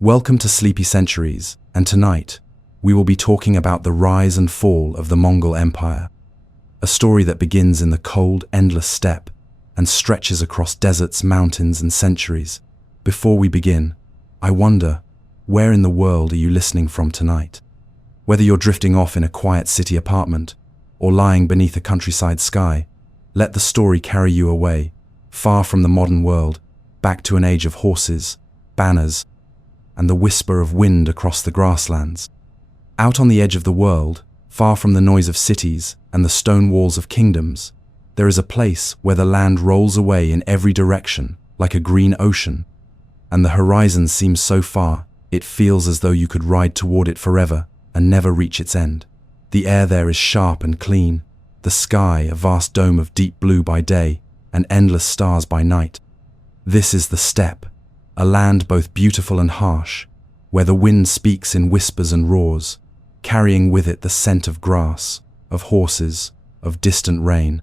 Welcome to Sleepy Centuries, and tonight, we will be talking about the rise and fall of the Mongol Empire. A story that begins in the cold, endless steppe and stretches across deserts, mountains, and centuries. Before we begin, I wonder, where in the world are you listening from tonight? Whether you're drifting off in a quiet city apartment or lying beneath a countryside sky, let the story carry you away, far from the modern world, back to an age of horses, banners, and the whisper of wind across the grasslands. Out on the edge of the world, far from the noise of cities and the stone walls of kingdoms, there is a place where the land rolls away in every direction like a green ocean, and the horizon seems so far, it feels as though you could ride toward it forever and never reach its end. The air there is sharp and clean, the sky a vast dome of deep blue by day and endless stars by night. This is the steppe, a land both beautiful and harsh, where the wind speaks in whispers and roars, carrying with it the scent of grass, of horses, of distant rain.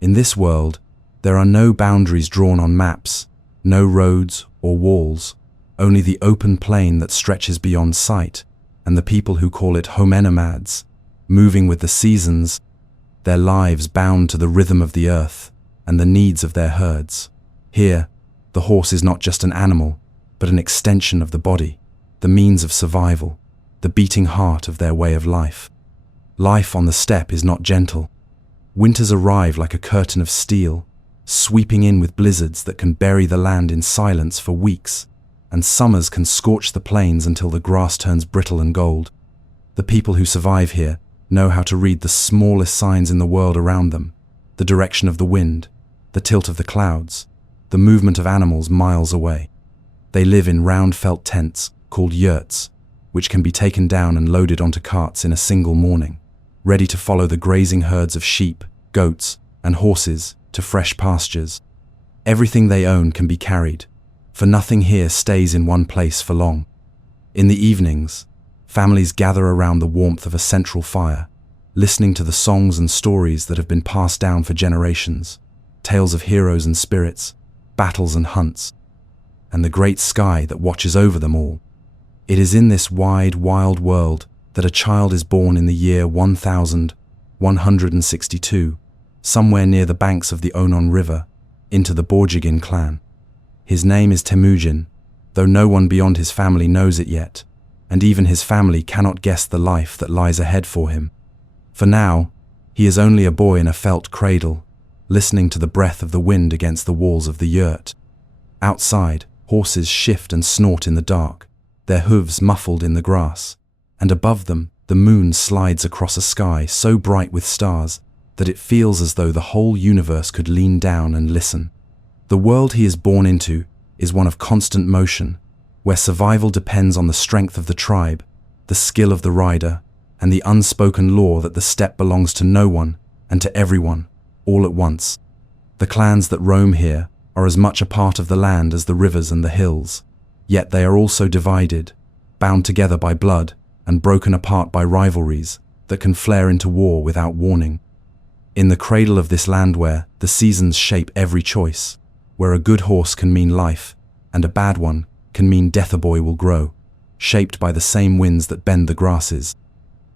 In this world, there are no boundaries drawn on maps, no roads or walls, only the open plain that stretches beyond sight, and the people who call it homenomads, moving with the seasons, their lives bound to the rhythm of the earth and the needs of their herds. Here, the horse is not just an animal, but an extension of the body, the means of survival, the beating heart of their way of life. Life on the steppe is not gentle. Winters arrive like a curtain of steel, sweeping in with blizzards that can bury the land in silence for weeks, and summers can scorch the plains until the grass turns brittle and gold. The people who survive here know how to read the smallest signs in the world around them, the direction of the wind, the tilt of the clouds, the movement of animals miles away. They live in round felt tents called yurts, which can be taken down and loaded onto carts in a single morning, ready to follow the grazing herds of sheep, goats, and horses to fresh pastures. Everything they own can be carried, for nothing here stays in one place for long. In the evenings, families gather around the warmth of a central fire, listening to the songs and stories that have been passed down for generations, tales of heroes and spirits, battles and hunts, and the great sky that watches over them all. It is in this wide, wild world that a child is born in the year 1162, somewhere near the banks of the Onon River, into the Borjigin clan. His name is Temujin, though no one beyond his family knows it yet, and even his family cannot guess the life that lies ahead for him. For now, he is only a boy in a felt cradle, listening to the breath of the wind against the walls of the yurt. Outside, horses shift and snort in the dark, their hooves muffled in the grass, and above them, the moon slides across a sky so bright with stars that it feels as though the whole universe could lean down and listen. The world he is born into is one of constant motion, where survival depends on the strength of the tribe, the skill of the rider, and the unspoken law that the steppe belongs to no one and to everyone, all at once. The clans that roam here are as much a part of the land as the rivers and the hills, yet they are also divided, bound together by blood and broken apart by rivalries that can flare into war without warning. In the cradle of this land where the seasons shape every choice, where a good horse can mean life and a bad one can mean death, a boy will grow, shaped by the same winds that bend the grasses,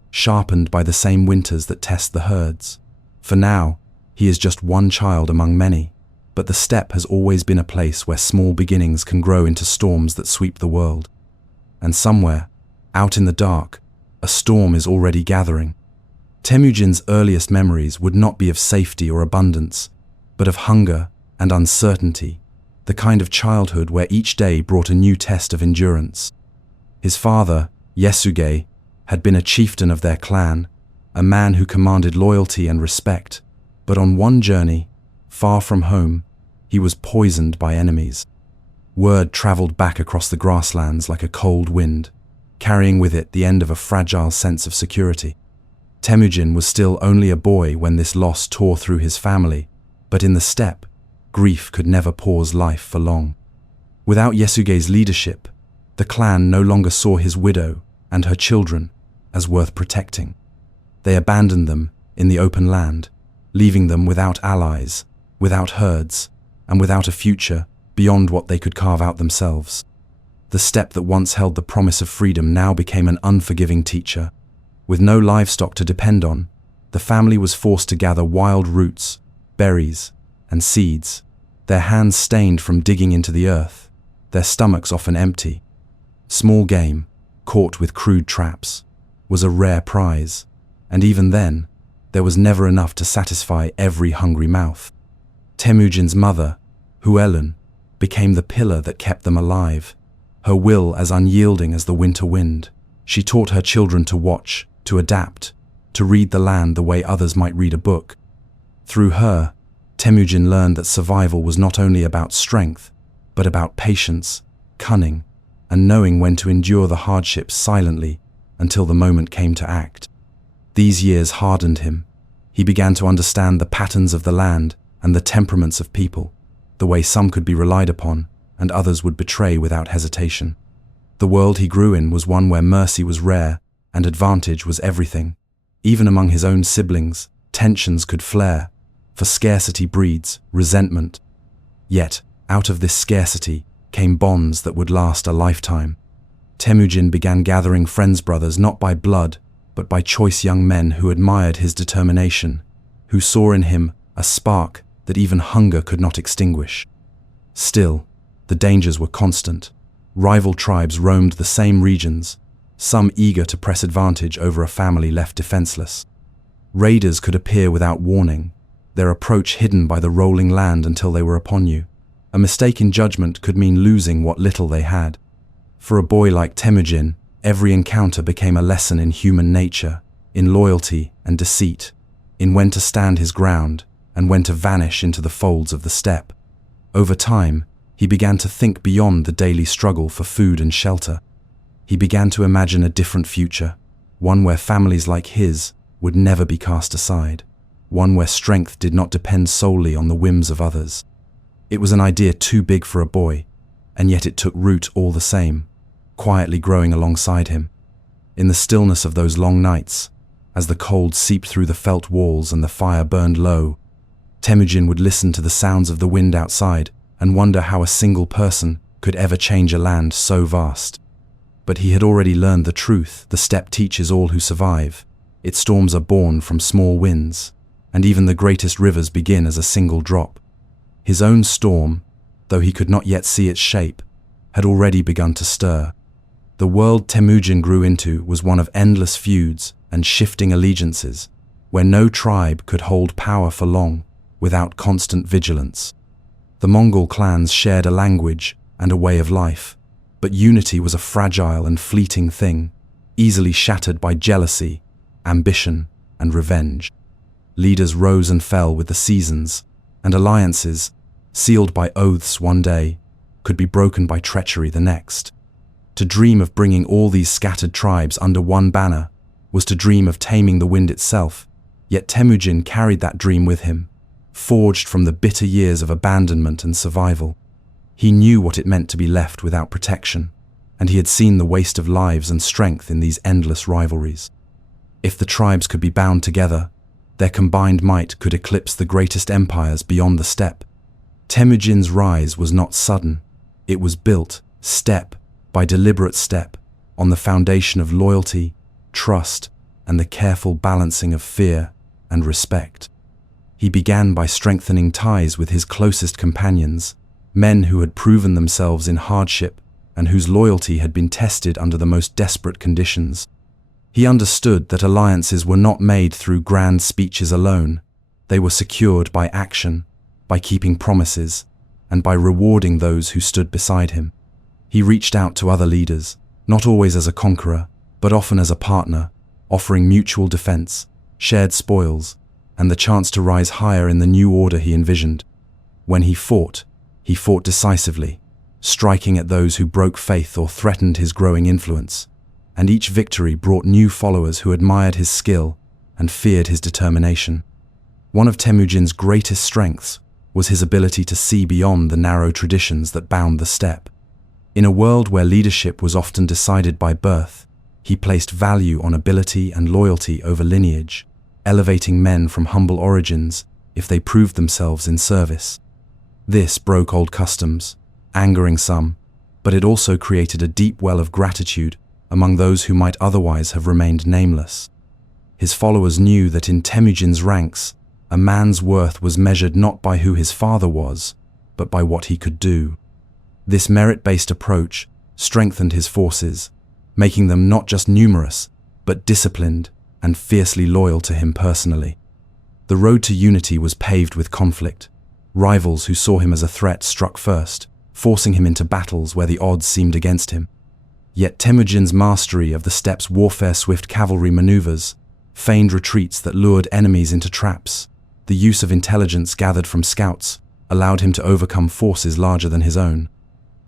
sharpened by the same winters that test the herds. For now, he is just one child among many, but the steppe has always been a place where small beginnings can grow into storms that sweep the world. And somewhere, out in the dark, a storm is already gathering. Temujin's earliest memories would not be of safety or abundance, but of hunger and uncertainty, the kind of childhood where each day brought a new test of endurance. His father, Yasuge, had been a chieftain of their clan, a man who commanded loyalty and respect, but on one journey, far from home, he was poisoned by enemies. Word traveled back across the grasslands like a cold wind, carrying with it the end of a fragile sense of security. Temujin was still only a boy when this loss tore through his family, but in the steppe, grief could never pause life for long. Without Yasuge's leadership, the clan no longer saw his widow and her children as worth protecting. They abandoned them in the open land, leaving them without allies, without herds, and without a future beyond what they could carve out themselves. The steppe that once held the promise of freedom now became an unforgiving teacher. With no livestock to depend on, the family was forced to gather wild roots, berries, and seeds, their hands stained from digging into the earth, their stomachs often empty. Small game, caught with crude traps, was a rare prize, and even then, there was never enough to satisfy every hungry mouth. Temujin's mother, Huelun, became the pillar that kept them alive, her will as unyielding as the winter wind. She taught her children to watch, to adapt, to read the land the way others might read a book. Through her, Temujin learned that survival was not only about strength, but about patience, cunning, and knowing when to endure the hardships silently until the moment came to act. These years hardened him. He began to understand the patterns of the land and the temperaments of people, the way some could be relied upon and others would betray without hesitation. The world he grew in was one where mercy was rare and advantage was everything. Even among his own siblings, tensions could flare, for scarcity breeds resentment. Yet, out of this scarcity came bonds that would last a lifetime. Temujin began gathering friends-brothers not by blood, but by choice young men who admired his determination, who saw in him a spark that even hunger could not extinguish. Still, the dangers were constant. Rival tribes roamed the same regions, some eager to press advantage over a family left defenseless. Raiders could appear without warning, their approach hidden by the rolling land until they were upon you. A mistake in judgment could mean losing what little they had. For a boy like Temujin, every encounter became a lesson in human nature, in loyalty and deceit, in when to stand his ground and when to vanish into the folds of the steppe. Over time, he began to think beyond the daily struggle for food and shelter. He began to imagine a different future, one where families like his would never be cast aside, one where strength did not depend solely on the whims of others. It was an idea too big for a boy, and yet it took root all the same, quietly growing alongside him. In the stillness of those long nights, as the cold seeped through the felt walls and the fire burned low, Temujin would listen to the sounds of the wind outside and wonder how a single person could ever change a land so vast. But he had already learned the truth. The steppe teaches all who survive. Its storms are born from small winds, and even the greatest rivers begin as a single drop. His own storm, though he could not yet see its shape, had already begun to stir. The world Temujin grew into was one of endless feuds and shifting allegiances, where no tribe could hold power for long without constant vigilance. The Mongol clans shared a language and a way of life, but unity was a fragile and fleeting thing, easily shattered by jealousy, ambition, and revenge. Leaders rose and fell with the seasons, and alliances, sealed by oaths one day, could be broken by treachery the next. To dream of bringing all these scattered tribes under one banner was to dream of taming the wind itself, yet Temujin carried that dream with him, forged from the bitter years of abandonment and survival. He knew what it meant to be left without protection, and he had seen the waste of lives and strength in these endless rivalries. If the tribes could be bound together, their combined might could eclipse the greatest empires beyond the steppe. Temujin's rise was not sudden. It was built, step by deliberate step, on the foundation of loyalty, trust, and the careful balancing of fear and respect. He began by strengthening ties with his closest companions, men who had proven themselves in hardship and whose loyalty had been tested under the most desperate conditions. He understood that alliances were not made through grand speeches alone. They were secured by action, by keeping promises, and by rewarding those who stood beside him. He reached out to other leaders, not always as a conqueror, but often as a partner, offering mutual defense, shared spoils, and the chance to rise higher in the new order he envisioned. When he fought decisively, striking at those who broke faith or threatened his growing influence, and each victory brought new followers who admired his skill and feared his determination. One of Temujin's greatest strengths was his ability to see beyond the narrow traditions that bound the steppe. In a world where leadership was often decided by birth, he placed value on ability and loyalty over lineage, elevating men from humble origins if they proved themselves in service. This broke old customs, angering some, but it also created a deep well of gratitude among those who might otherwise have remained nameless. His followers knew that in Temujin's ranks, a man's worth was measured not by who his father was, but by what he could do. This merit-based approach strengthened his forces, making them not just numerous, but disciplined and fiercely loyal to him personally. The road to unity was paved with conflict. Rivals who saw him as a threat struck first, forcing him into battles where the odds seemed against him. Yet Temujin's mastery of the steppe's warfare-swift cavalry maneuvers, feigned retreats that lured enemies into traps, the use of intelligence gathered from scouts, allowed him to overcome forces larger than his own.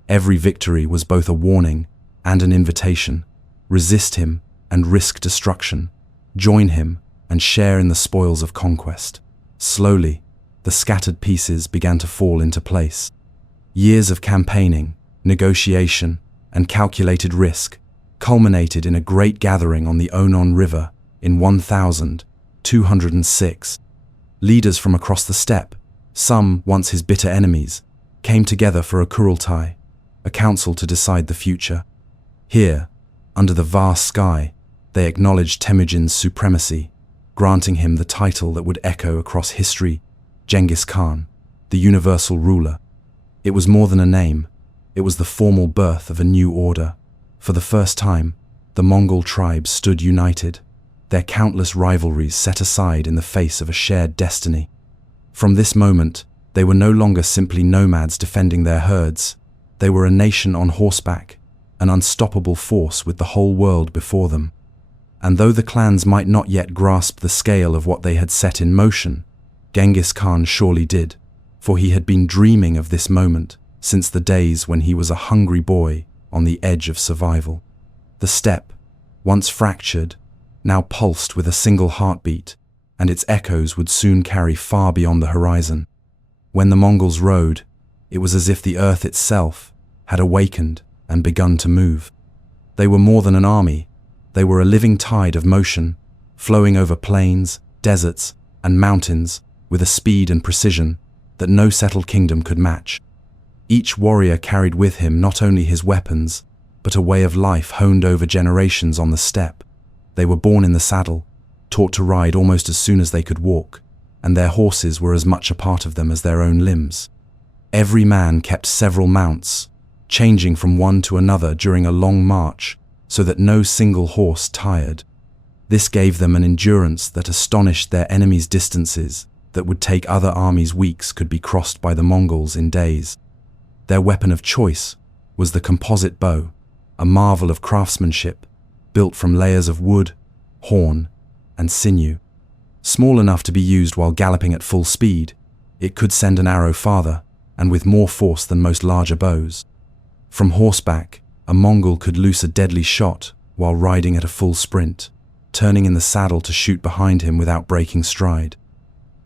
Every victory was both a warning and an invitation. Resist him and risk destruction. Join him and share in the spoils of conquest. Slowly, the scattered pieces began to fall into place. Years of campaigning, negotiation, and calculated risk culminated in a great gathering on the Onon River in 1206. Leaders from across the steppe, some once his bitter enemies, came together for a Kurultai, a council to decide the future. Here, under the vast sky, they acknowledged Temujin's supremacy, granting him the title that would echo across history, Genghis Khan, the universal ruler. It was more than a name. It was the formal birth of a new order. For the first time, the Mongol tribes stood united, their countless rivalries set aside in the face of a shared destiny. From this moment, they were no longer simply nomads defending their herds. They were a nation on horseback, an unstoppable force with the whole world before them. And though the clans might not yet grasp the scale of what they had set in motion, Genghis Khan surely did, for he had been dreaming of this moment since the days when he was a hungry boy on the edge of survival. The steppe, once fractured, now pulsed with a single heartbeat, and its echoes would soon carry far beyond the horizon. When the Mongols rode, it was as if the earth itself had awakened and begun to move. They were more than an army. They were a living tide of motion, flowing over plains, deserts, and mountains with a speed and precision that no settled kingdom could match. Each warrior carried with him not only his weapons, but a way of life honed over generations on the steppe. They were born in the saddle, taught to ride almost as soon as they could walk, and their horses were as much a part of them as their own limbs. Every man kept several mounts, changing from one to another during a long march, so that no single horse tired. This gave them an endurance that astonished their enemies' distances that would take other armies weeks could be crossed by the Mongols in days. Their weapon of choice was the composite bow, a marvel of craftsmanship, built from layers of wood, horn, and sinew. Small enough to be used while galloping at full speed, it could send an arrow farther and with more force than most larger bows. From horseback, a Mongol could loose a deadly shot while riding at a full sprint, turning in the saddle to shoot behind him without breaking stride.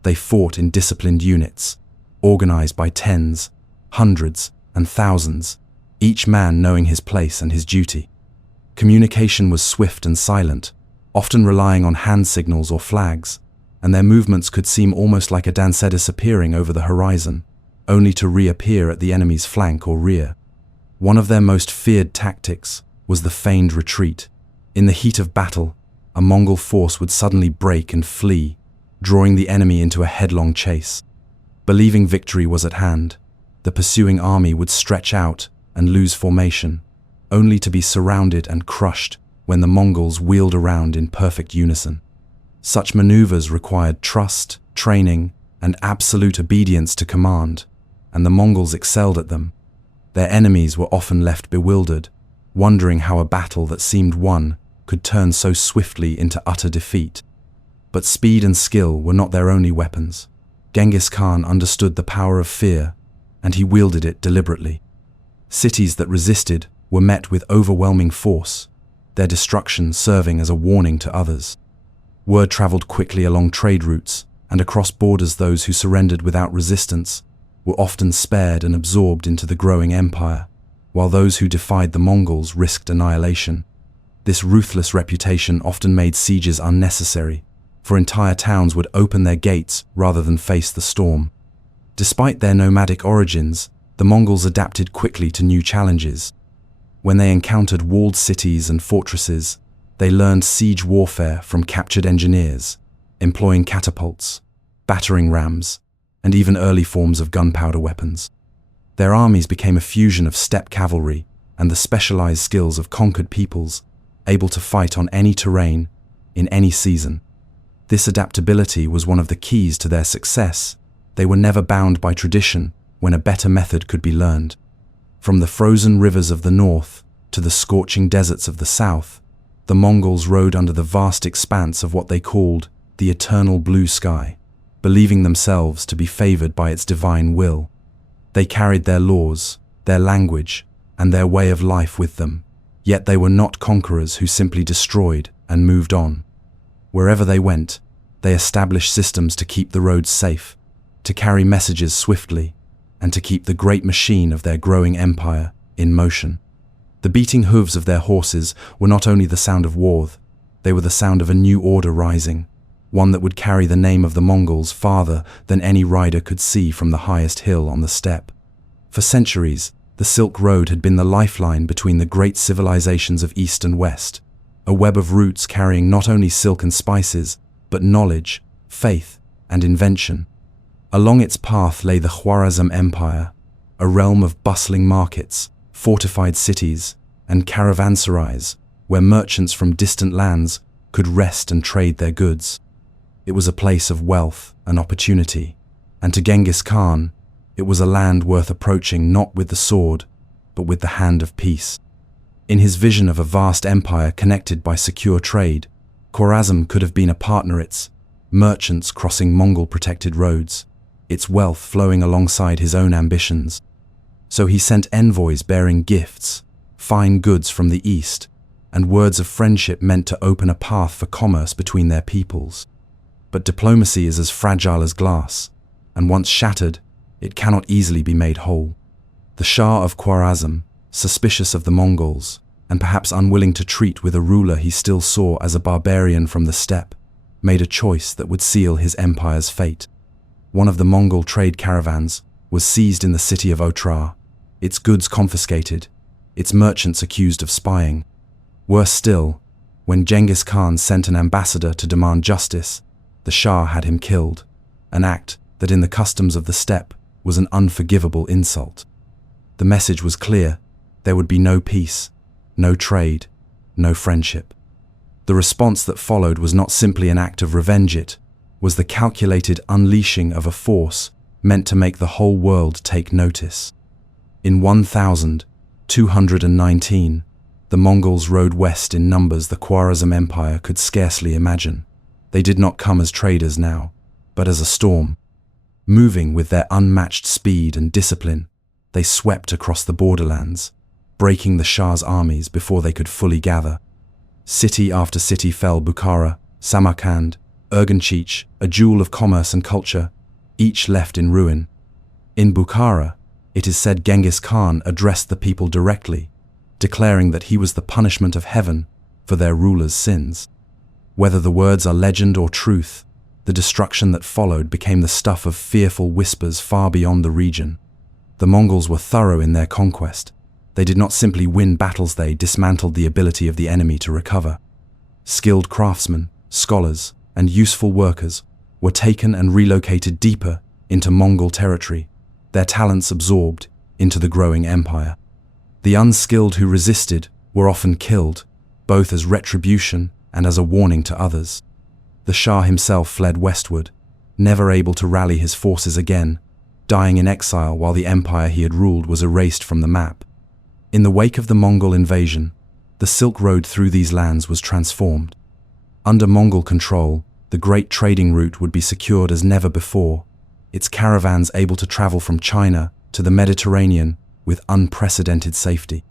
They fought in disciplined units, organized by tens, hundreds, and thousands, each man knowing his place and his duty. Communication was swift and silent, often relying on hand signals or flags, and their movements could seem almost like a dancer disappearing over the horizon, only to reappear at the enemy's flank or rear. One of their most feared tactics was the feigned retreat. In the heat of battle, a Mongol force would suddenly break and flee, drawing the enemy into a headlong chase. Believing victory was at hand, the pursuing army would stretch out and lose formation, only to be surrounded and crushed when the Mongols wheeled around in perfect unison. Such maneuvers required trust, training, and absolute obedience to command, and the Mongols excelled at them. Their enemies were often left bewildered, wondering how a battle that seemed won could turn so swiftly into utter defeat. But speed and skill were not their only weapons. Genghis Khan understood the power of fear, and he wielded it deliberately. Cities that resisted were met with overwhelming force, their destruction serving as a warning to others. Word traveled quickly along trade routes, and across borders those who surrendered without resistance were often spared and absorbed into the growing empire, while those who defied the Mongols risked annihilation. This ruthless reputation often made sieges unnecessary, for entire towns would open their gates rather than face the storm. Despite their nomadic origins, the Mongols adapted quickly to new challenges, When they encountered walled cities and fortresses, they learned siege warfare from captured engineers, employing catapults, battering rams, and even early forms of gunpowder weapons. Their armies became a fusion of steppe cavalry and the specialized skills of conquered peoples, able to fight on any terrain, in any season. This adaptability was one of the keys to their success. They were never bound by tradition when a better method could be learned. From the frozen rivers of the north to the scorching deserts of the south, the Mongols rode under the vast expanse of what they called the eternal blue sky, believing themselves to be favored by its divine will. They carried their laws, their language, and their way of life with them, yet they were not conquerors who simply destroyed and moved on. Wherever they went, they established systems to keep the roads safe, to carry messages swiftly, and to keep the great machine of their growing empire in motion. The beating hooves of their horses were not only the sound of war, they were the sound of a new order rising, one that would carry the name of the Mongols farther than any rider could see from the highest hill on the steppe. For centuries, the Silk Road had been the lifeline between the great civilizations of East and West, a web of routes carrying not only silk and spices, but knowledge, faith, and invention. Along its path lay the Khwarezm Empire, a realm of bustling markets, fortified cities, and caravanserais, where merchants from distant lands could rest and trade their goods. It was a place of wealth and opportunity, and to Genghis Khan, it was a land worth approaching not with the sword, but with the hand of peace. In his vision of a vast empire connected by secure trade, Khwarezm could have been a partner, its merchants crossing Mongol-protected roads, its wealth flowing alongside his own ambitions. So he sent envoys bearing gifts, fine goods from the east, and words of friendship meant to open a path for commerce between their peoples. But diplomacy is as fragile as glass, and once shattered, it cannot easily be made whole. The Shah of Khwarezm, suspicious of the Mongols, and perhaps unwilling to treat with a ruler he still saw as a barbarian from the steppe, made a choice that would seal his empire's fate. One of the Mongol trade caravans was seized in the city of Otrar, its goods confiscated, its merchants accused of spying. Worse still, when Genghis Khan sent an ambassador to demand justice, the Shah had him killed, an act that in the customs of the steppe was an unforgivable insult. The message was clear: there would be no peace, no trade, no friendship. The response that followed was not simply an act of revenge, it was the calculated unleashing of a force meant to make the whole world take notice. In 1219, the Mongols rode west in numbers the Khwarezm Empire could scarcely imagine. They did not come as traders now, but as a storm. Moving with their unmatched speed and discipline, they swept across the borderlands, breaking the Shah's armies before they could fully gather. City after city fell: Bukhara, Samarkand, Urgenchich, a jewel of commerce and culture, each left in ruin. In Bukhara, it is said Genghis Khan addressed the people directly, declaring that he was the punishment of heaven for their rulers' sins. Whether the words are legend or truth, the destruction that followed became the stuff of fearful whispers far beyond the region. The Mongols were thorough in their conquest. They did not simply win battles, they dismantled the ability of the enemy to recover. Skilled craftsmen, scholars, and useful workers were taken and relocated deeper into Mongol territory, their talents absorbed into the growing empire. The unskilled who resisted were often killed, both as retribution and as a warning to others. The Shah himself fled westward, never able to rally his forces again, dying in exile while the empire he had ruled was erased from the map. In the wake of the Mongol invasion, the Silk Road through these lands was transformed. Under Mongol control, the great trading route would be secured as never before, its caravans able to travel from China to the Mediterranean with unprecedented safety.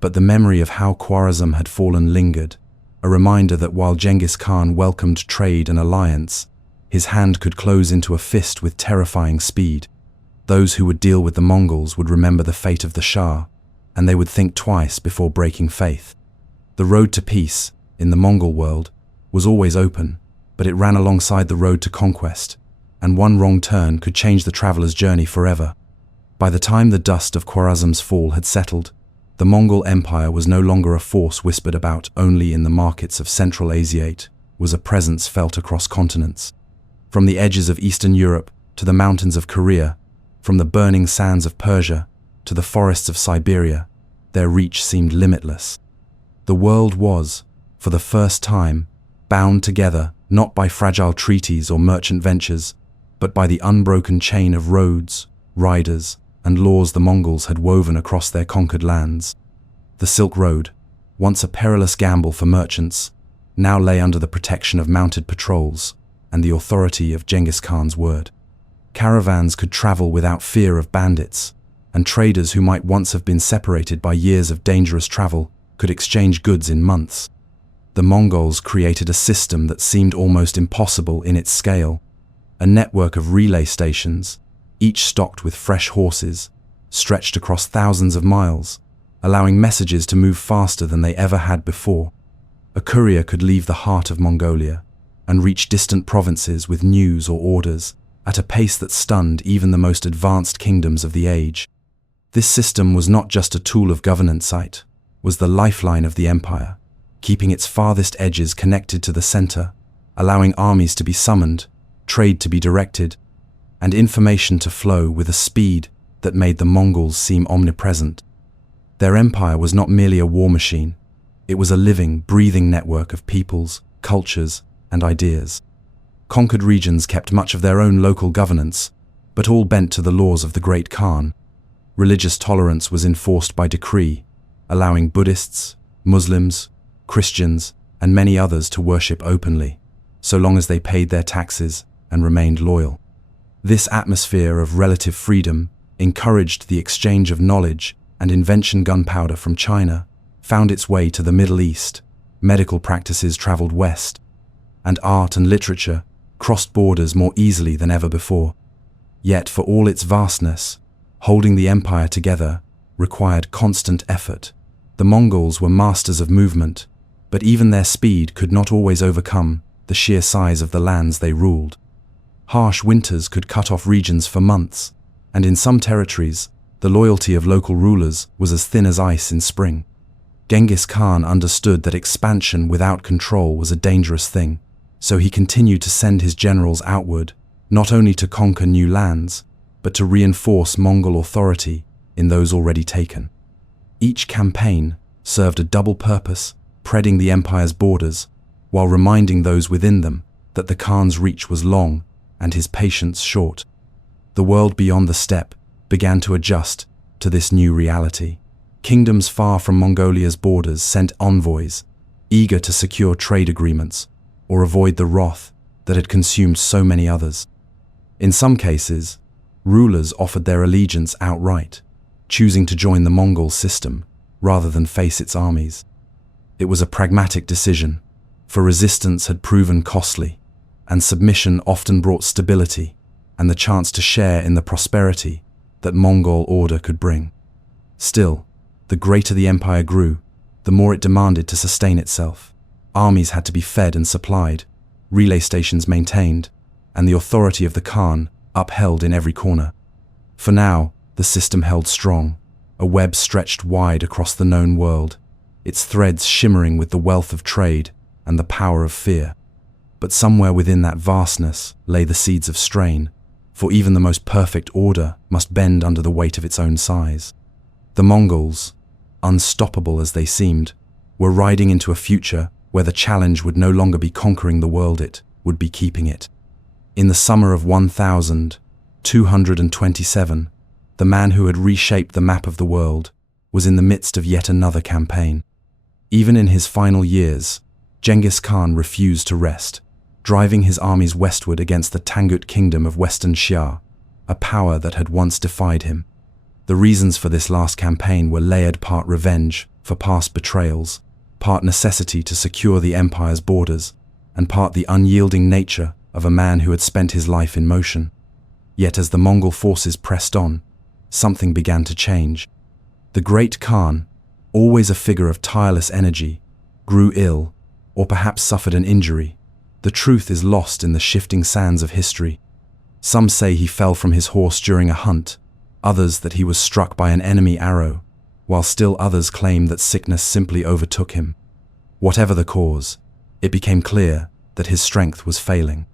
But the memory of how Khwarezm had fallen lingered, a reminder that while Genghis Khan welcomed trade and alliance, his hand could close into a fist with terrifying speed. Those who would deal with the Mongols would remember the fate of the Shah, and they would think twice before breaking faith. The road to peace, in the Mongol world, was always open, but it ran alongside the road to conquest, and one wrong turn could change the traveler's journey forever. By the time the dust of Khwarezm's fall had settled, The Mongol Empire was no longer a force whispered about only in the markets of Central Asia. It was a presence felt across continents. From the edges of Eastern Europe to the mountains of Korea, from the burning sands of Persia to the forests of Siberia, their reach seemed limitless. The world was, for the first time, bound together not by fragile treaties or merchant ventures, but by the unbroken chain of roads, riders, and laws the Mongols had woven across their conquered lands. The Silk Road, once a perilous gamble for merchants, now lay under the protection of mounted patrols and the authority of Genghis Khan's word. Caravans could travel without fear of bandits, and traders who might once have been separated by years of dangerous travel could exchange goods in months. The Mongols created a system that seemed almost impossible in its scale, a network of relay stations, each stocked with fresh horses, stretched across thousands of miles, allowing messages to move faster than they ever had before. A courier could leave the heart of Mongolia and reach distant provinces with news or orders at a pace that stunned even the most advanced kingdoms of the age. This system was not just a tool of governance, it was the lifeline of the empire, keeping its farthest edges connected to the center, allowing armies to be summoned, trade to be directed, and information to flow with a speed that made the Mongols seem omnipresent. Their empire was not merely a war machine, it was a living, breathing network of peoples, cultures, and ideas. Conquered regions kept much of their own local governance, but all bent to the laws of the Great Khan. Religious tolerance was enforced by decree, allowing Buddhists, Muslims, Christians, and many others to worship openly, so long as they paid their taxes and remained loyal. This atmosphere of relative freedom encouraged the exchange of knowledge, and invention gunpowder from China found its way to the Middle East, medical practices traveled west, and art and literature crossed borders more easily than ever before. Yet for all its vastness, holding the empire together required constant effort. The Mongols were masters of movement, but even their speed could not always overcome the sheer size of the lands they ruled. Harsh winters could cut off regions for months, and in some territories, the loyalty of local rulers was as thin as ice in spring. Genghis Khan understood that expansion without control was a dangerous thing, so he continued to send his generals outward, not only to conquer new lands, but to reinforce Mongol authority in those already taken. Each campaign served a double purpose, spreading the empire's borders, while reminding those within them that the Khan's reach was long and his patience short. The world beyond the steppe began to adjust to this new reality. Kingdoms far from Mongolia's borders sent envoys, eager to secure trade agreements or avoid the wrath that had consumed so many others. In some cases, rulers offered their allegiance outright, choosing to join the Mongol system rather than face its armies. It was a pragmatic decision, for resistance had proven costly, and submission often brought stability and the chance to share in the prosperity that Mongol order could bring. Still, the greater the empire grew, the more it demanded to sustain itself. Armies had to be fed and supplied, relay stations maintained, and the authority of the Khan upheld in every corner. For now, the system held strong, a web stretched wide across the known world, its threads shimmering with the wealth of trade and the power of fear. But somewhere within that vastness lay the seeds of strain, for even the most perfect order must bend under the weight of its own size. The Mongols, unstoppable as they seemed, were riding into a future where the challenge would no longer be conquering the world, it would be keeping it. In the summer of 1227, the man who had reshaped the map of the world was in the midst of yet another campaign. Even in his final years, Genghis Khan refused to rest, driving his armies westward against the Tangut kingdom of Western Xia, a power that had once defied him. The reasons for this last campaign were layered: part revenge for past betrayals, part necessity to secure the empire's borders, and part the unyielding nature of a man who had spent his life in motion. Yet as the Mongol forces pressed on, something began to change. The great Khan, always a figure of tireless energy, grew ill, or perhaps suffered an injury. The truth is lost in the shifting sands of history. Some say he fell from his horse during a hunt, others that he was struck by an enemy arrow. while still others claim that sickness simply overtook him. Whatever the cause, it became clear that his strength was failing.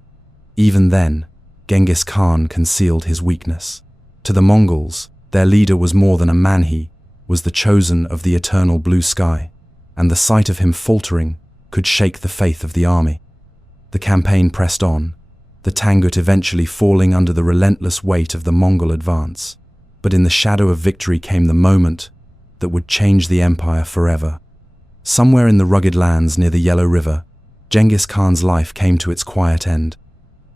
Even then, Genghis Khan concealed his weakness. To the Mongols, their leader was more than a man. He was the chosen of the eternal blue sky, and the sight of him faltering could shake the faith of the army. The campaign pressed on, the Tangut eventually falling under the relentless weight of the Mongol advance. But in the shadow of victory came the moment that would change the empire forever. Somewhere in the rugged lands near the Yellow River, Genghis Khan's life came to its quiet end.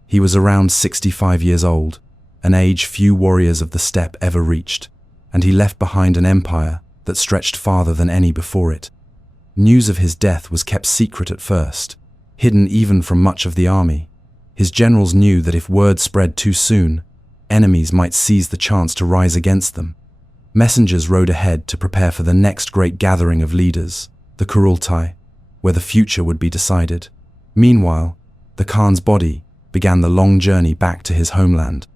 He was around 65 years old, an age few warriors of the steppe ever reached, and he left behind an empire that stretched farther than any before it. News of his death was kept secret at first, hidden even from much of the army. His generals knew that if word spread too soon, enemies might seize the chance to rise against them. Messengers rode ahead to prepare for the next great gathering of leaders, the Kurultai, where the future would be decided. Meanwhile, the Khan's body began the long journey back to his homeland.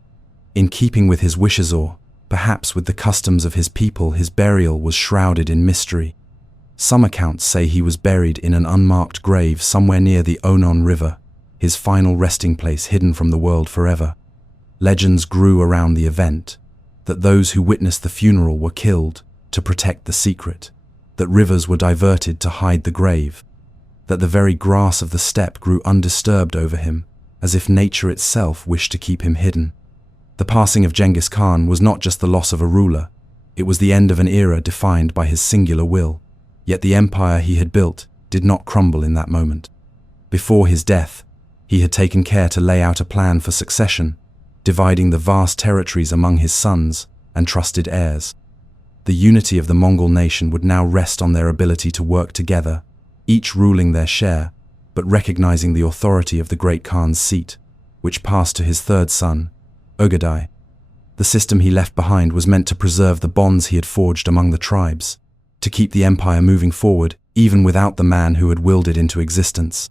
In keeping with his wishes, or perhaps with the customs of his people, his burial was shrouded in mystery. Some accounts say he was buried in an unmarked grave somewhere near the Onon River, his final resting place hidden from the world forever. Legends grew around the event, that those who witnessed the funeral were killed to protect the secret, that rivers were diverted to hide the grave, that the very grass of the steppe grew undisturbed over him, as if nature itself wished to keep him hidden. The passing of Genghis Khan was not just the loss of a ruler, it was the end of an era defined by his singular will. Yet the empire he had built did not crumble in that moment. Before his death, he had taken care to lay out a plan for succession, dividing the vast territories among his sons and trusted heirs. The unity of the Mongol nation would now rest on their ability to work together, each ruling their share, but recognizing the authority of the great Khan's seat, which passed to his third son, Ögedei. The system he left behind was meant to preserve the bonds he had forged among the tribes, to keep the empire moving forward even without the man who had willed it into existence.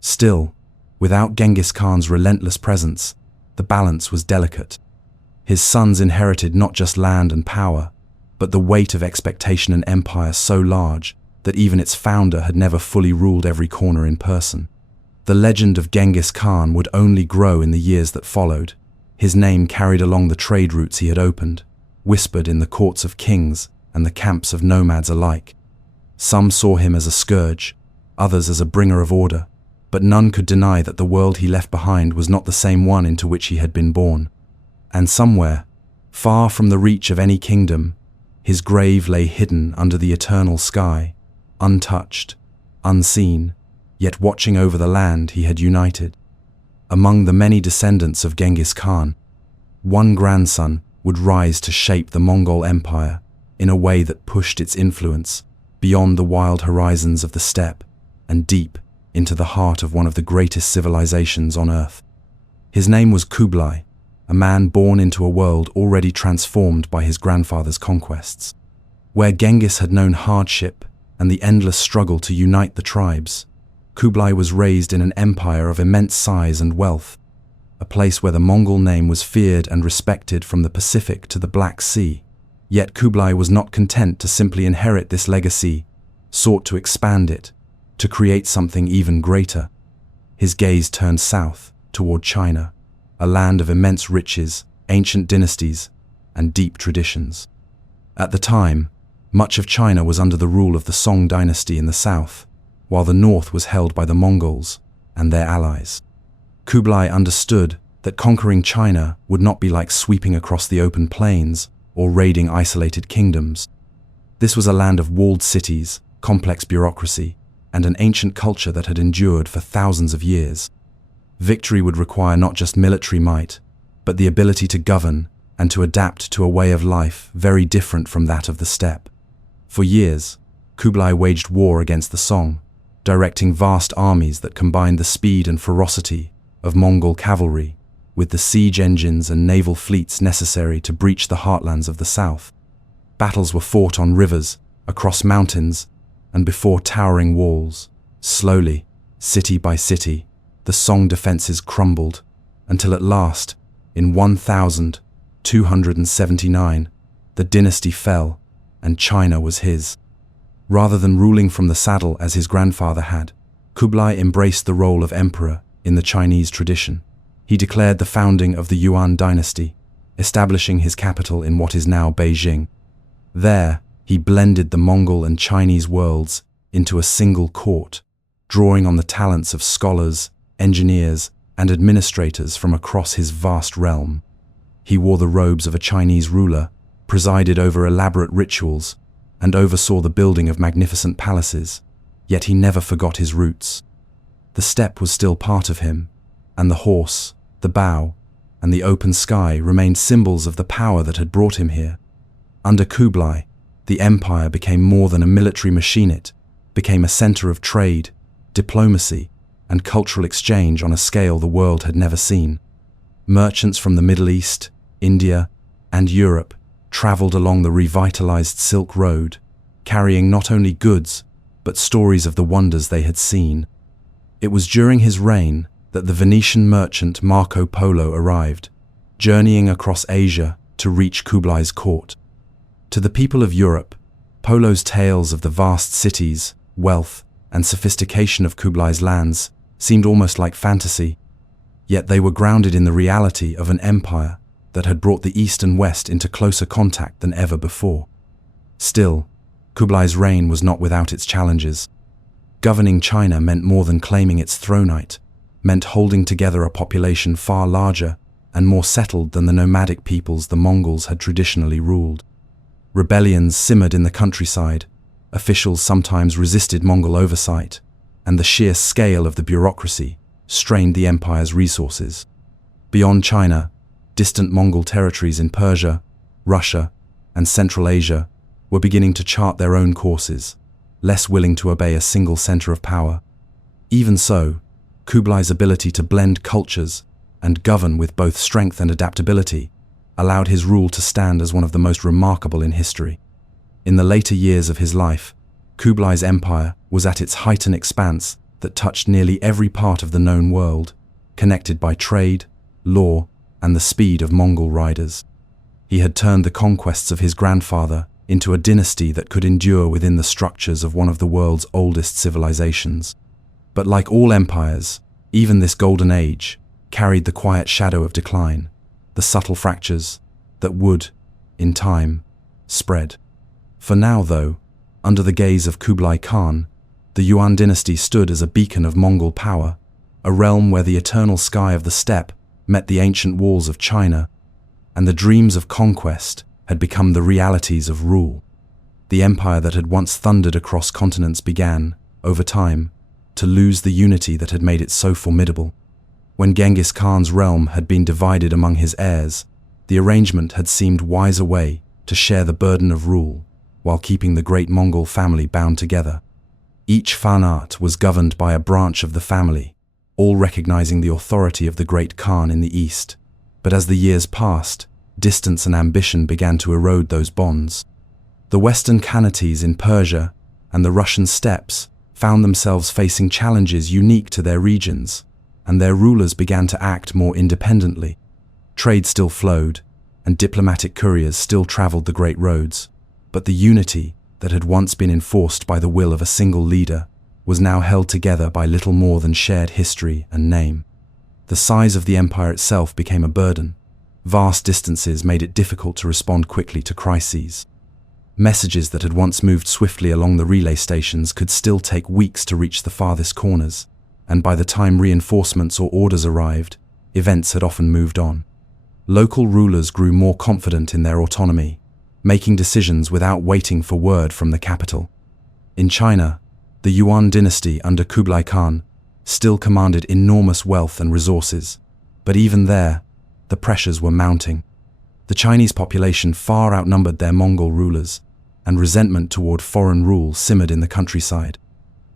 Still, without Genghis Khan's relentless presence, the balance was delicate. His sons inherited not just land and power, but the weight of expectation and empire so large that even its founder had never fully ruled every corner in person. The legend of Genghis Khan would only grow in the years that followed. His name carried along the trade routes he had opened, whispered in the courts of kings and the camps of nomads alike. Some saw him as a scourge, others as a bringer of order, but none could deny that the world he left behind was not the same one into which he had been born. And somewhere, far from the reach of any kingdom, his grave lay hidden under the eternal sky, untouched, unseen, yet watching over the land he had united. Among the many descendants of Genghis Khan, one grandson would rise to shape the Mongol Empire in a way that pushed its influence beyond the wild horizons of the steppe and deep into the heart of one of the greatest civilizations on earth. His name was Kublai, a man born into a world already transformed by his grandfather's conquests. Where Genghis had known hardship and the endless struggle to unite the tribes, Kublai was raised in an empire of immense size and wealth, a place where the Mongol name was feared and respected from the Pacific to the Black Sea. Yet Kublai was not content to simply inherit this legacy, sought to expand it, to create something even greater. His gaze turned south, toward China, a land of immense riches, ancient dynasties, and deep traditions. At the time, much of China was under the rule of the Song dynasty in the south, while the north was held by the Mongols and their allies. Kublai understood that conquering China would not be like sweeping across the open plains or raiding isolated kingdoms. This was a land of walled cities, complex bureaucracy, and an ancient culture that had endured for thousands of years. Victory would require not just military might, but the ability to govern and to adapt to a way of life very different from that of the steppe. For years, Kublai waged war against the Song, directing vast armies that combined the speed and ferocity of Mongol cavalry with the siege engines and naval fleets necessary to breach the heartlands of the south. Battles were fought on rivers, across mountains, and before towering walls. Slowly, city by city, the Song defenses crumbled, until at last, in 1279, the dynasty fell, and China was his. Rather than ruling from the saddle as his grandfather had, Kublai embraced the role of emperor in the Chinese tradition. He declared the founding of the Yuan dynasty, establishing his capital in what is now Beijing. There, he blended the Mongol and Chinese worlds into a single court, drawing on the talents of scholars, engineers, and administrators from across his vast realm. He wore the robes of a Chinese ruler, presided over elaborate rituals, and oversaw the building of magnificent palaces, yet he never forgot his roots. The steppe was still part of him, and the horse, the bow, and the open sky remained symbols of the power that had brought him here. Under Kublai, the empire became more than a military machine. It became a center of trade, diplomacy, and cultural exchange on a scale the world had never seen. Merchants from the Middle East, India, and Europe traveled along the revitalized Silk Road, carrying not only goods, but stories of the wonders they had seen. It was during his reign that the Venetian merchant Marco Polo arrived, journeying across Asia to reach Kublai's court. To the people of Europe, Polo's tales of the vast cities, wealth, and sophistication of Kublai's lands seemed almost like fantasy, yet they were grounded in the reality of an empire that had brought the East and West into closer contact than ever before. Still, Kublai's reign was not without its challenges. Governing China meant more than claiming its thronite, meant holding together a population far larger and more settled than the nomadic peoples the Mongols had traditionally ruled. Rebellions simmered in the countryside, officials sometimes resisted Mongol oversight, and the sheer scale of the bureaucracy strained the empire's resources. Beyond China, distant Mongol territories in Persia, Russia, and Central Asia were beginning to chart their own courses, less willing to obey a single center of power. Even so, Kublai's ability to blend cultures and govern with both strength and adaptability allowed his rule to stand as one of the most remarkable in history. In the later years of his life, Kublai's empire was at its height, an expanse that touched nearly every part of the known world, connected by trade, law, and the speed of Mongol riders. He had turned the conquests of his grandfather into a dynasty that could endure within the structures of one of the world's oldest civilizations. But like all empires, even this golden age carried the quiet shadow of decline, the subtle fractures that would, in time, spread. For now, though, under the gaze of Kublai Khan, the Yuan dynasty stood as a beacon of Mongol power, a realm where the eternal sky of the steppe met the ancient walls of China, and the dreams of conquest had become the realities of rule. The empire that had once thundered across continents began, over time, to lose the unity that had made it so formidable. When Genghis Khan's realm had been divided among his heirs, the arrangement had seemed wiser way to share the burden of rule, while keeping the great Mongol family bound together. Each Khanate was governed by a branch of the family, all recognizing the authority of the great Khan in the east. But as the years passed, distance and ambition began to erode those bonds. The Western Khanates in Persia and the Russian steppes found themselves facing challenges unique to their regions, and their rulers began to act more independently. Trade still flowed, and diplomatic couriers still traveled the great roads, but the unity that had once been enforced by the will of a single leader was now held together by little more than shared history and name. The size of the empire itself became a burden. Vast distances made it difficult to respond quickly to crises. Messages that had once moved swiftly along the relay stations could still take weeks to reach the farthest corners, and by the time reinforcements or orders arrived, events had often moved on. Local rulers grew more confident in their autonomy, making decisions without waiting for word from the capital. In China, the Yuan dynasty under Kublai Khan still commanded enormous wealth and resources, but even there, the pressures were mounting. The Chinese population far outnumbered their Mongol rulers, and resentment toward foreign rule simmered in the countryside.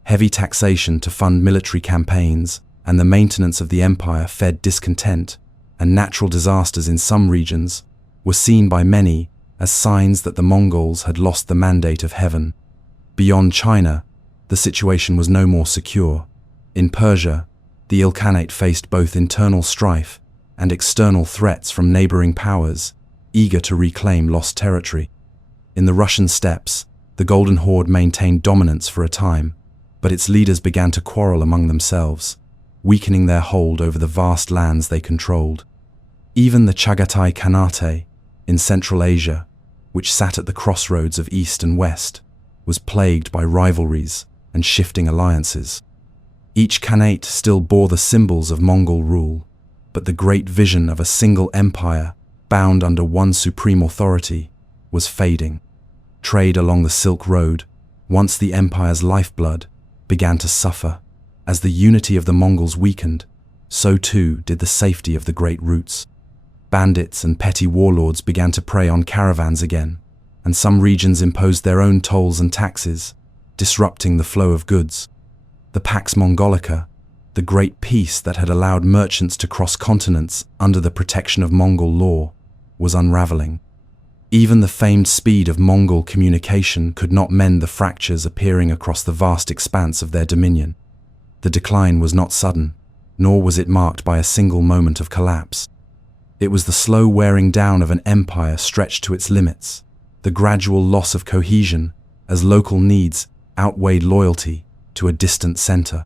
Heavy taxation to fund military campaigns and the maintenance of the empire fed discontent, and natural disasters in some regions were seen by many as signs that the Mongols had lost the mandate of heaven. Beyond China, the situation was no more secure. In Persia, the Ilkhanate faced both internal strife and external threats from neighboring powers, eager to reclaim lost territory. In the Russian steppes, the Golden Horde maintained dominance for a time, but its leaders began to quarrel among themselves, weakening their hold over the vast lands they controlled. Even the Chagatai Khanate in Central Asia, which sat at the crossroads of East and West, was plagued by rivalries and shifting alliances. Each Khanate still bore the symbols of Mongol rule, but the great vision of a single empire bound under one supreme authority was fading. Trade along the Silk Road, once the empire's lifeblood, began to suffer. As the unity of the Mongols weakened, so too did the safety of the great routes. Bandits and petty warlords began to prey on caravans again, and some regions imposed their own tolls and taxes, disrupting the flow of goods. The Pax Mongolica, the great peace that had allowed merchants to cross continents under the protection of Mongol law, was unraveling. Even the famed speed of Mongol communication could not mend the fractures appearing across the vast expanse of their dominion. The decline was not sudden, nor was it marked by a single moment of collapse. It was the slow wearing down of an empire stretched to its limits, the gradual loss of cohesion as local needs outweighed loyalty to a distant center.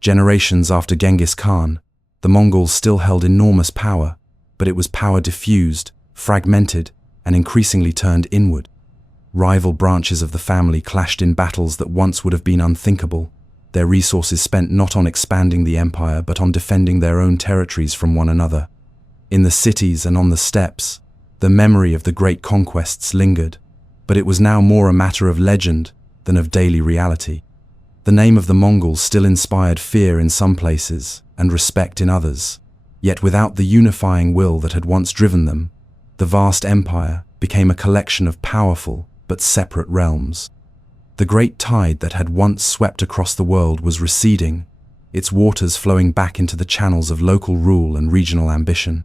Generations after Genghis Khan, the Mongols still held enormous power, but it was power diffused, fragmented, and increasingly turned inward. Rival branches of the family clashed in battles that once would have been unthinkable, their resources spent not on expanding the empire but on defending their own territories from one another. In the cities and on the steppes, the memory of the great conquests lingered, but it was now more a matter of legend than of daily reality. The name of the Mongols still inspired fear in some places and respect in others, yet without the unifying will that had once driven them, the vast empire became a collection of powerful but separate realms. The great tide that had once swept across the world was receding, its waters flowing back into the channels of local rule and regional ambition.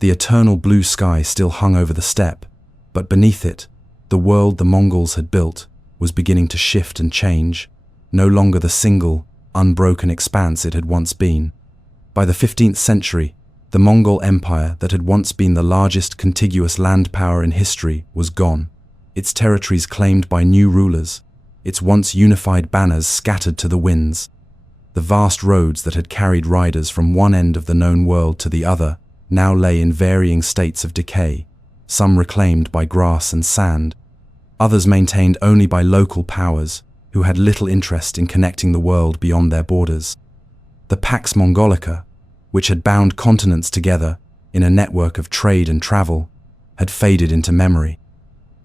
The eternal blue sky still hung over the steppe, but beneath it, the world the Mongols had built was beginning to shift and change, no longer the single, unbroken expanse it had once been. By the 15th century, the Mongol Empire that had once been the largest contiguous land power in history was gone, its territories claimed by new rulers, its once unified banners scattered to the winds. The vast roads that had carried riders from one end of the known world to the other now lay in varying states of decay, some reclaimed by grass and sand, others maintained only by local powers who had little interest in connecting the world beyond their borders. The Pax Mongolica, which had bound continents together in a network of trade and travel, had faded into memory.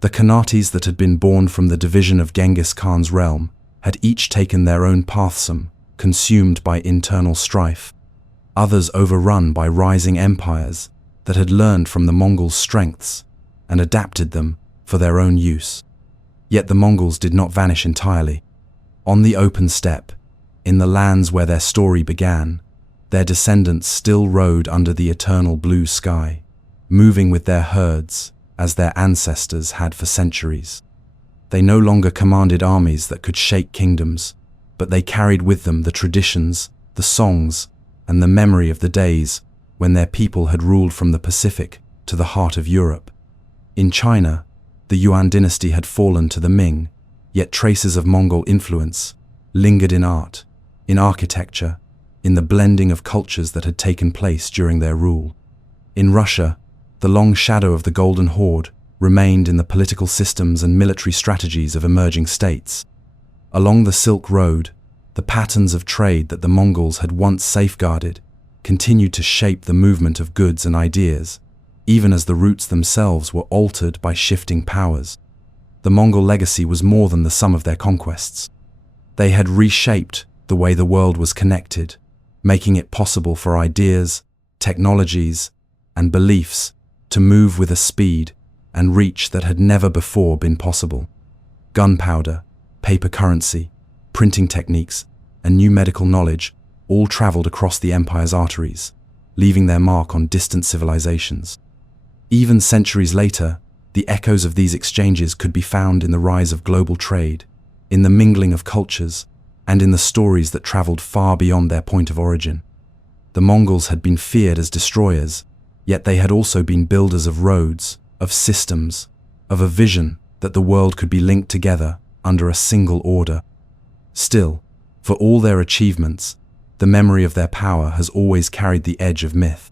The Khanates that had been born from the division of Genghis Khan's realm had each taken their own pathsome, consumed by internal strife. Others overrun by rising empires that had learned from the Mongols' strengths and adapted them for their own use. Yet the Mongols did not vanish entirely. On the open steppe, in the lands where their story began, their descendants still rode under the eternal blue sky, moving with their herds as their ancestors had for centuries. They no longer commanded armies that could shake kingdoms, but they carried with them the traditions, the songs, and the memory of the days when their people had ruled from the Pacific to the heart of Europe. In China, the Yuan dynasty had fallen to the Ming, yet traces of Mongol influence lingered in art, in architecture, in the blending of cultures that had taken place during their rule. In Russia, the long shadow of the Golden Horde remained in the political systems and military strategies of emerging states. Along the Silk Road, the patterns of trade that the Mongols had once safeguarded continued to shape the movement of goods and ideas, even as the routes themselves were altered by shifting powers. The Mongol legacy was more than the sum of their conquests. They had reshaped the way the world was connected, making it possible for ideas, technologies, and beliefs to move with a speed and reach that had never before been possible. Gunpowder, paper currency, printing techniques, and new medical knowledge all traveled across the empire's arteries, leaving their mark on distant civilizations. Even centuries later, the echoes of these exchanges could be found in the rise of global trade, in the mingling of cultures, and in the stories that traveled far beyond their point of origin. The Mongols had been feared as destroyers, yet they had also been builders of roads, of systems, of a vision that the world could be linked together under a single order. Still, for all their achievements, the memory of their power has always carried the edge of myth.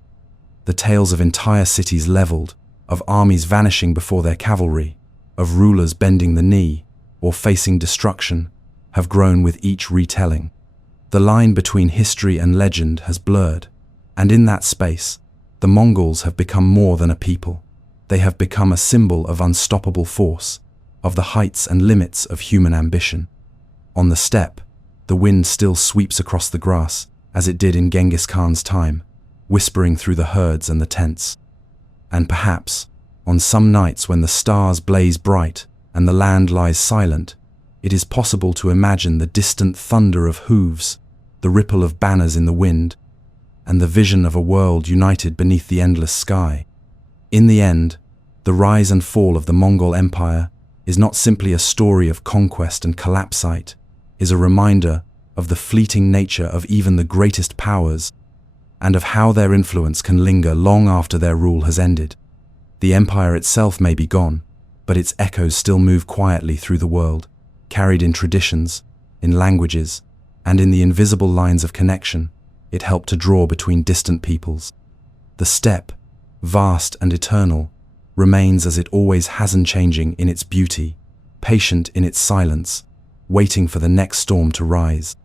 The tales of entire cities leveled, of armies vanishing before their cavalry, of rulers bending the knee or facing destruction, have grown with each retelling. The line between history and legend has blurred, and in that space, the Mongols have become more than a people. They have become a symbol of unstoppable force, of the heights and limits of human ambition. On the steppe, the wind still sweeps across the grass, as it did in Genghis Khan's time, whispering through the herds and the tents. And perhaps, on some nights when the stars blaze bright and the land lies silent, it is possible to imagine the distant thunder of hooves, the ripple of banners in the wind, and the vision of a world united beneath the endless sky. In the end, the rise and fall of the Mongol Empire is not simply a story of conquest and collapse, it is a reminder of the fleeting nature of even the greatest powers and of how their influence can linger long after their rule has ended. The empire itself may be gone, but its echoes still move quietly through the world, carried in traditions, in languages, and in the invisible lines of connection it helped to draw between distant peoples. The steppe, vast and eternal, remains as it always has, unchanging in its beauty, patient in its silence, waiting for the next storm to rise.